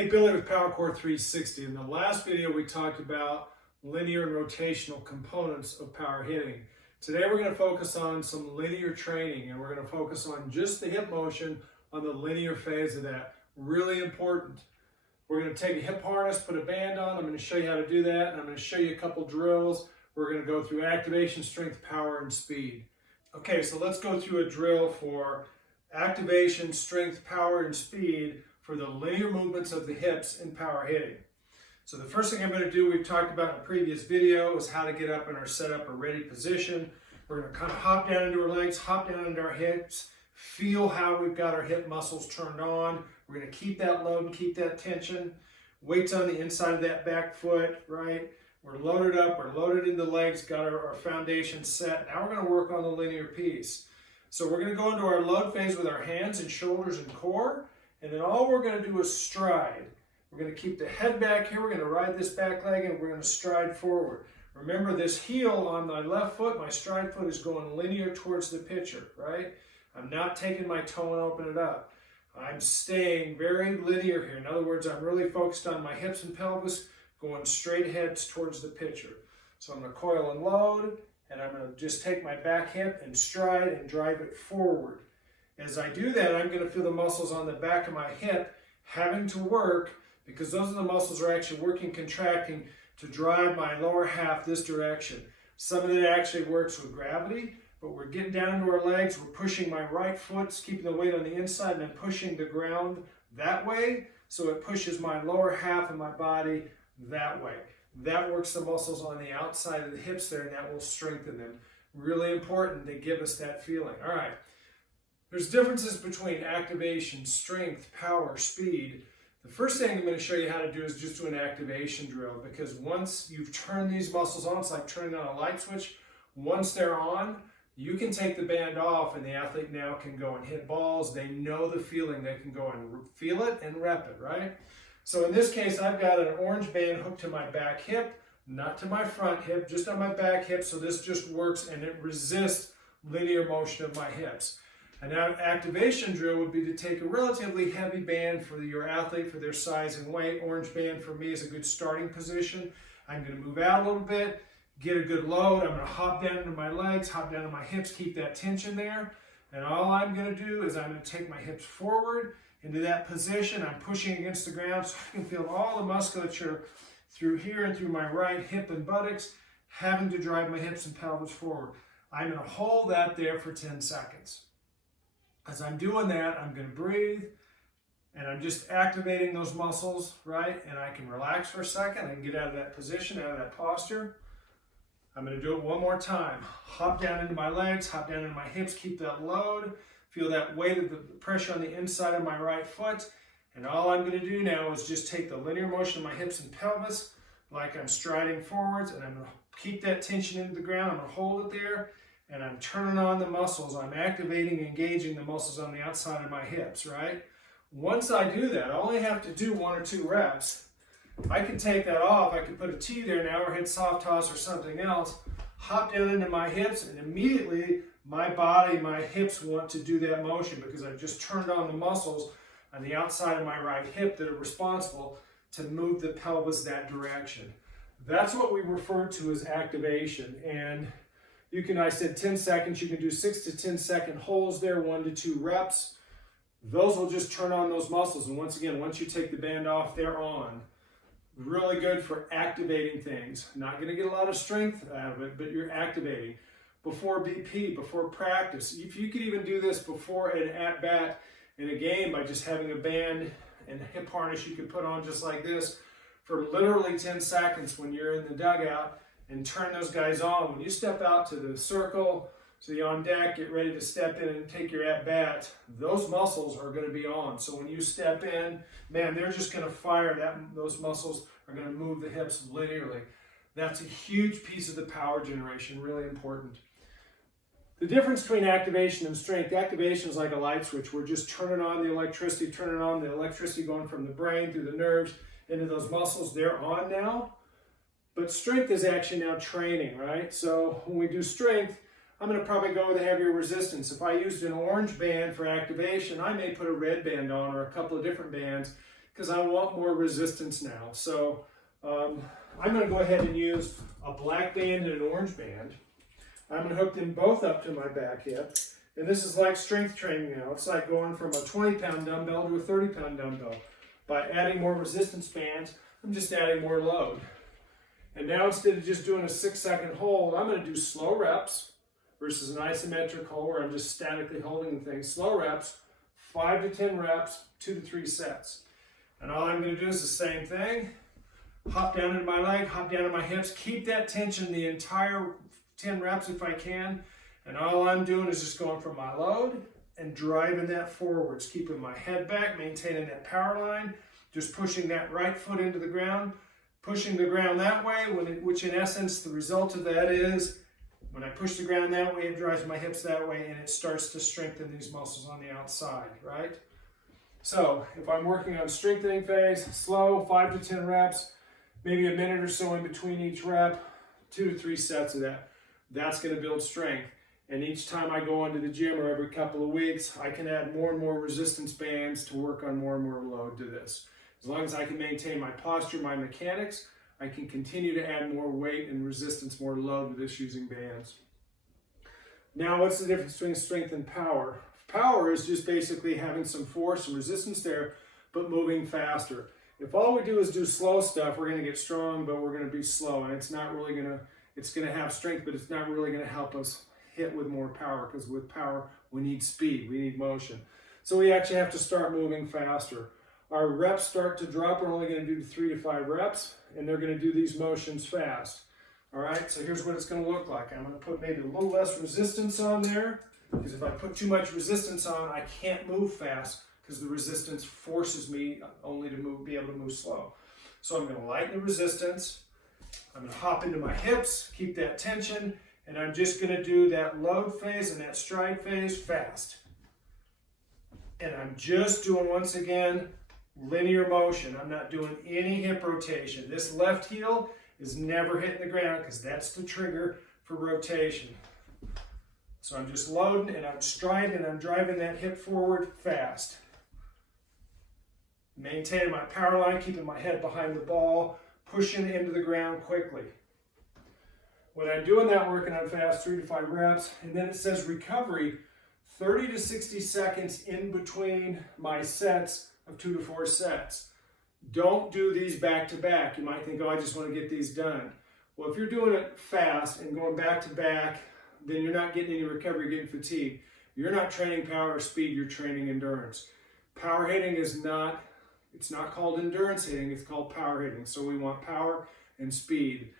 Hey, Billy with PowerCore 360. In the last video, we talked about linear and rotational components of power hitting. Today, we're going to focus on some linear training, and we're going to focus on just the hip motion on the linear phase of that. Really important. We're going to take a hip harness, put a band on. I'm going to show you how to do that, and I'm going to show you a couple drills. We're going to go through activation, strength, power, and speed. Okay, so let's go through a drill for activation, strength, power, and speed for the linear movements of the hips in power hitting. So the first thing I'm going to do, we've talked about in a previous video, is how to get up in our setup or ready position. We're going to kind of hop down into our legs, hop down into our hips, feel how we've got our hip muscles turned on. We're going to keep that load and keep that tension. Weight's on the inside of that back foot, right? We're loaded up, we're loaded into the legs, got our foundation set. Now we're going to work on the linear piece. So we're going to go into our load phase with our hands and shoulders and core. And then all we're going to do is stride. We're going to keep the head back here. We're going to ride this back leg and we're going to stride forward. Remember, this heel on my left foot, my stride foot is going linear towards the pitcher, right? I'm not taking my toe and open it up. I'm staying very linear here. In other words, I'm really focused on my hips and pelvis going straight ahead towards the pitcher. So I'm going to coil and load, and I'm going to just take my back hip and stride and drive it forward. As I do that, I'm going to feel the muscles on the back of my hip having to work, because those are the muscles that are actually working, contracting to drive my lower half this direction. Some of it actually works with gravity, but we're getting down into our legs. We're pushing my right foot, keeping the weight on the inside, and then pushing the ground that way. So it pushes my lower half of my body that way. That works the muscles on the outside of the hips there, and that will strengthen them. Really important to give us that feeling. All right. There's differences between activation, strength, power, speed. The first thing I'm going to show you how to do is just do an activation drill, because once you've turned these muscles on, it's like turning on a light switch. Once they're on, you can take the band off and the athlete now can go and hit balls. They know the feeling. They can go and feel it and rep it, right? So in this case, I've got an orange band hooked to my back hip, not to my front hip, just on my back hip. So this just works and it resists linear motion of my hips. An activation drill would be to take a relatively heavy band for your athlete for their size and weight. Orange band for me is a good starting position. I'm going to move out a little bit, get a good load. I'm going to hop down into my legs, hop down to my hips, keep that tension there. And all I'm going to do is I'm going to take my hips forward into that position. I'm pushing against the ground so I can feel all the musculature through here and through my right hip and buttocks, having to drive my hips and pelvis forward. I'm going to hold that there for 10 seconds. As I'm doing that, I'm going to breathe, and I'm just activating those muscles, right? And I can relax for a second. I can get out of that position, out of that posture. I'm going to do it one more time. Hop down into my legs, hop down into my hips, keep that load. Feel that weight of the pressure on the inside of my right foot. And all I'm going to do now is just take the linear motion of my hips and pelvis like I'm striding forwards, and I'm going to keep that tension into the ground. I'm going to hold it there. And I'm turning on the muscles. I'm activating and engaging the muscles on the outside of my hips, right? Once I do that, I only have to do 1 or 2 reps. I can take that off. I can put a T there now or hit soft toss or something else. Hop down into my hips, and immediately my body, my hips want to do that motion because I've just turned on the muscles on the outside of my right hip that are responsible to move the pelvis that direction. That's what we refer to as activation. And you can, I said 10 seconds, you can do 6 to 10 second holds there, 1 to 2 reps. Those will just turn on those muscles. And once again, once you take the band off, they're on. Really good for activating things. Not going to get a lot of strength out of it, but you're activating. Before BP, before practice. If you could even do this before an at-bat in a game by just having a band and a hip harness you can put on just like this for literally 10 seconds when you're in the dugout, and turn those guys on. When you step out to the circle, so you're on deck, get ready to step in and take your at-bat, those muscles are going to be on. So when you step in, man, they're just going to fire. Those muscles are going to move the hips linearly. That's a huge piece of the power generation, really important. The difference between activation and strength, activation is like a light switch. We're just turning on the electricity going from the brain through the nerves into those muscles. They're on now. But strength is actually now training, right? So when we do strength, I'm going to probably go with a heavier resistance. If I used an orange band for activation, I may put a red band on or a couple of different bands because I want more resistance now. So I'm going to go ahead and use a black band and an orange band. I'm going to hook them both up to my back hip. And this is like strength training now. It's like going from a 20-pound dumbbell to a 30-pound dumbbell. By adding more resistance bands, I'm just adding more load. And now instead of just doing a 6-second hold, I'm going to do slow reps versus an isometric hold where I'm just statically holding the thing. Slow reps, 5 to 10 reps, 2 to 3 sets. And all I'm going to do is the same thing. Hop down into my leg, hop down to my hips, keep that tension the entire 10 reps if I can. And all I'm doing is just going from my load and driving that forwards, keeping my head back, maintaining that power line, just pushing that right foot into the ground, pushing the ground that way, which in essence, the result of that is when I push the ground that way, it drives my hips that way and it starts to strengthen these muscles on the outside, right? So if I'm working on strengthening phase, slow, 5 to 10 reps, maybe a minute or so in between each rep, 2 to 3 sets of that. That's going to build strength. And each time I go into the gym or every couple of weeks, I can add more and more resistance bands to work on more and more load to this. As long as I can maintain my posture, my mechanics, I can continue to add more weight and resistance, more load to this using bands. Now, what's the difference between strength and power? Power is just basically having some force and resistance there, but moving faster. If all we do is do slow stuff, we're going to get strong, but we're going to be slow, and it's not really going to, it's going to have strength, but it's not really going to help us hit with more power, because with power, we need speed, we need motion. So we actually have to start moving faster. Our reps start to drop. We're only going to do 3 to 5 reps, and they're going to do these motions fast. All right, so here's what it's going to look like. I'm going to put maybe a little less resistance on there, because if I put too much resistance on, I can't move fast, because the resistance forces me only to be able to move slow. So I'm going to lighten the resistance. I'm going to hop into my hips, keep that tension, and I'm just going to do that load phase and that stride phase fast. And I'm just doing, once again, linear motion. I'm not doing any hip rotation. This left heel is never hitting the ground because that's the trigger for rotation. So I'm just loading and I'm striding and I'm driving that hip forward fast. Maintaining my power line, keeping my head behind the ball, pushing into the ground quickly. When I'm doing that, working on fast, 3 to 5 reps, and then it says recovery, 30 to 60 seconds in between my sets of 2 to 4 sets. Don't do these back to back. You might think, oh, I just want to get these done. Well, if you're doing it fast and going back to back, then you're not getting any recovery, you're getting fatigue. You're not training power or speed, you're training endurance. Power hitting is not, it's not called endurance hitting, it's called power hitting. So we want power and speed.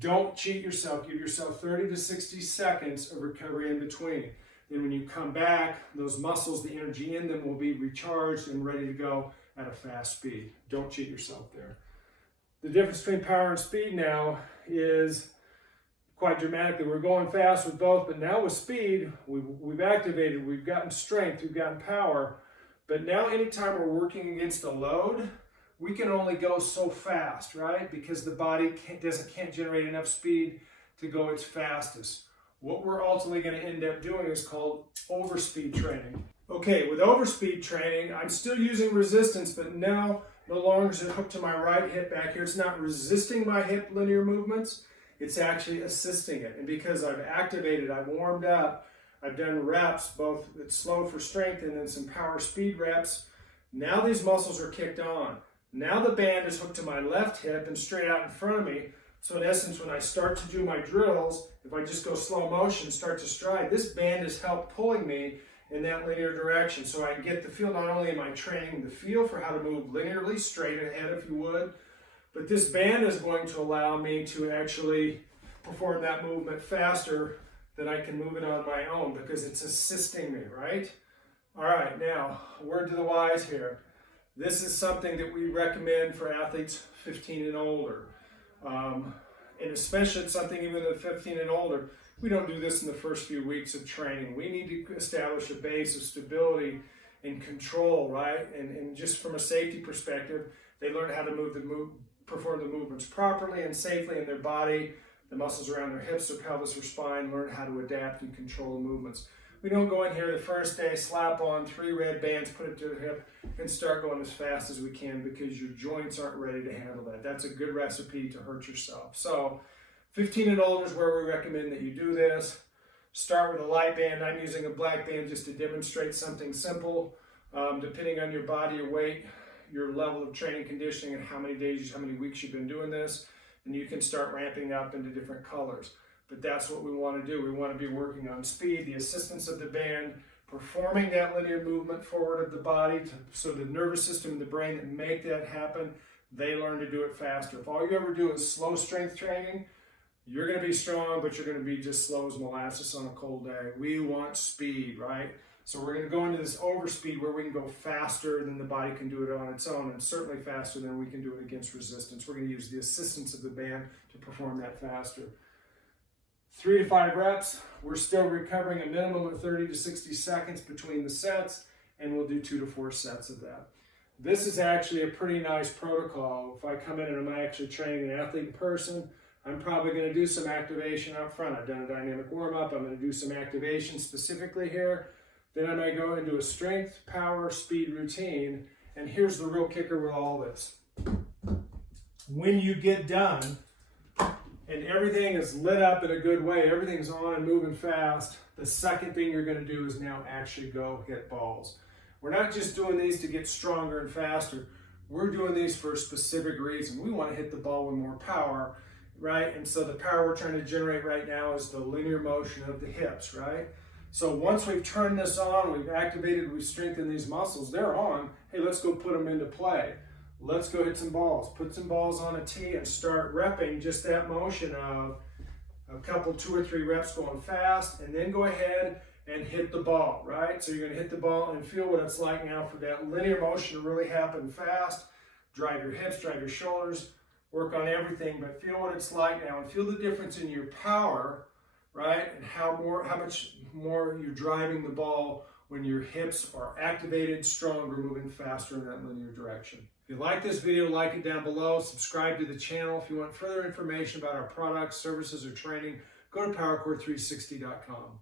Don't cheat yourself. Give yourself 30 to 60 seconds of recovery in between. Then when you come back, those muscles, the energy in them will be recharged and ready to go at a fast speed. Don't cheat yourself there. The difference between power and speed now is quite dramatically. We're going fast with both, but now with speed, we've activated, we've gotten strength, we've gotten power. But now anytime we're working against a load, we can only go so fast, right? Because the body can't generate enough speed to go its fastest. What we're ultimately going to end up doing is called overspeed training. Okay, with overspeed training, I'm still using resistance, but now no longer is it hooked to my right hip back here. It's not resisting my hip linear movements, it's actually assisting it. And because I've activated, I've warmed up, I've done reps, both it's slow for strength and then some power speed reps, now these muscles are kicked on. Now the band is hooked to my left hip and straight out in front of me. So in essence, when I start to do my drills, if I just go slow motion, start to stride, this band has helped pulling me in that linear direction. So I get the feel, not only am I training the feel for how to move linearly, straight ahead if you would, but this band is going to allow me to actually perform that movement faster than I can move it on my own because it's assisting me, right? All right, now, word to the wise here. This is something that we recommend for athletes 15 and older. And especially it's something even at 15 and older, we don't do this in the first few weeks of training. We need to establish a base of stability and control, right? And just from a safety perspective, they learn how to perform the movements properly and safely in their body. The muscles around their hips, their pelvis, or spine learn how to adapt and control the movements. We don't go in here the first day, slap on 3 red bands, put it to the hip, and start going as fast as we can because your joints aren't ready to handle that. That's a good recipe to hurt yourself. So 15 and older is where we recommend that you do this. Start with a light band. I'm using a black band just to demonstrate something simple. Depending on your body, your weight, your level of training conditioning, and how many days, how many weeks you've been doing this, and you can start ramping up into different colors. But that's what we want to do. We want to be working on speed, the assistance of the band, performing that linear movement forward of the body, so the nervous system and the brain that make that happen, they learn to do it faster. If all you ever do is slow strength training, you're going to be strong, but you're going to be just slow as molasses on a cold day. We want speed, right? So we're going to go into this overspeed where we can go faster than the body can do it on its own, and certainly faster than we can do it against resistance. We're going to use the assistance of the band to perform that faster. 3 to 5 reps. We're still recovering a minimum of 30 to 60 seconds between the sets, and we'll do 2 to 4 sets of that. This is actually a pretty nice protocol. If I come in and I'm actually training an athlete in person, I'm probably going to do some activation up front. I've done a dynamic warm-up. I'm going to do some activation specifically here. Then I may go into a strength, power, speed routine. And here's the real kicker with all this. When you get done and everything is lit up in a good way, everything's on and moving fast, the second thing you're going to do is now actually go hit balls. We're not just doing these to get stronger and faster. We're doing these for a specific reason. We want to hit the ball with more power, right? And so the power we're trying to generate right now is the linear motion of the hips, right? So once we've turned this on, we've activated, we've strengthened these muscles, they're on. Hey, let's go put them into play. Let's go hit some balls. Put some balls on a tee and start repping just that motion of a couple, 2 or 3 reps going fast, and then go ahead and hit the ball, right? So you're going to hit the ball and feel what it's like now for that linear motion to really happen fast. Drive your hips, drive your shoulders, work on everything, but feel what it's like now and feel the difference in your power, right? And how much more you're driving the ball when your hips are activated, stronger, moving faster in that linear direction. If you like this video, like it down below, subscribe to the channel. If you want further information about our products, services, or training, go to powercore360.com.